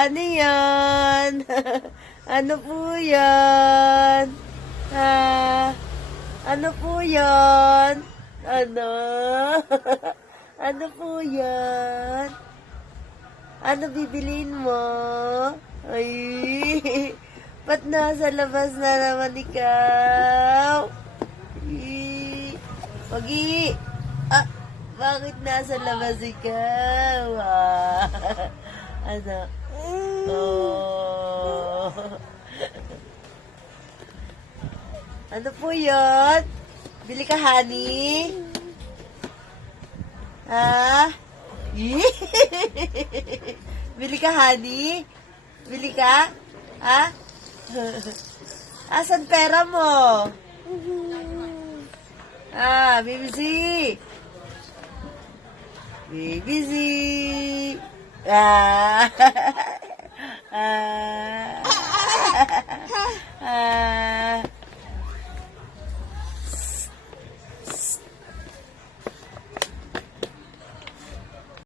Ano yan? Ano po yan? Ano po yan? Ano? Ano po yan? Ano bibilin mo? Ay, ba't nasa labas na naman ikaw? Pogi! Bakit nasa labas ikaw? Ano? Oh. Ano po yun? Bili ka, honey? Bili ka, honey? Bili ka? Asan pera mo? BBC. BBC.